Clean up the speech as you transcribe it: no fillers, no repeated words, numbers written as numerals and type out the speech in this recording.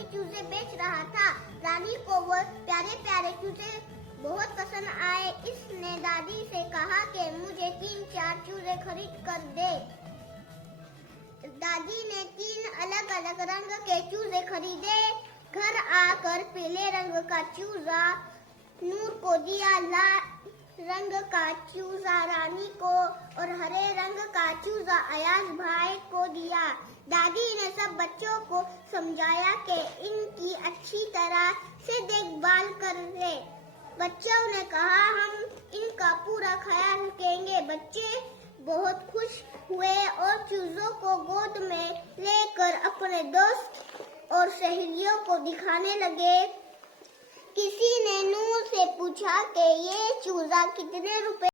में चूजे बेच रहा था। रानी को वो प्यारे प्यारे चूजे बहुत पसंद आए। इसने दादी से कहा कि मुझे 3-4 चूजे खरीद कर दे। दादी ने 3 अलग अलग रंग के चूजे खरीदे। घर आकर पीले रंग का चूजा नूर को दिया, लाल रंग का चूजा रानी को और हरे रंग का चूजा अयाज भाई को दिया। दादी ने सब बच्चों को समझाया कि इनकी अच्छी तरह से देखभाल करें। बच्चों ने कहा हम इनका पूरा ख्याल रखेंगे। बच्चे बहुत खुश हुए और चूजों को गोद में लेकर अपने दोस्त और सहेलियों को दिखाने लगे। किसी ने नूर से पूछा कि ये चूजा कितने रुपए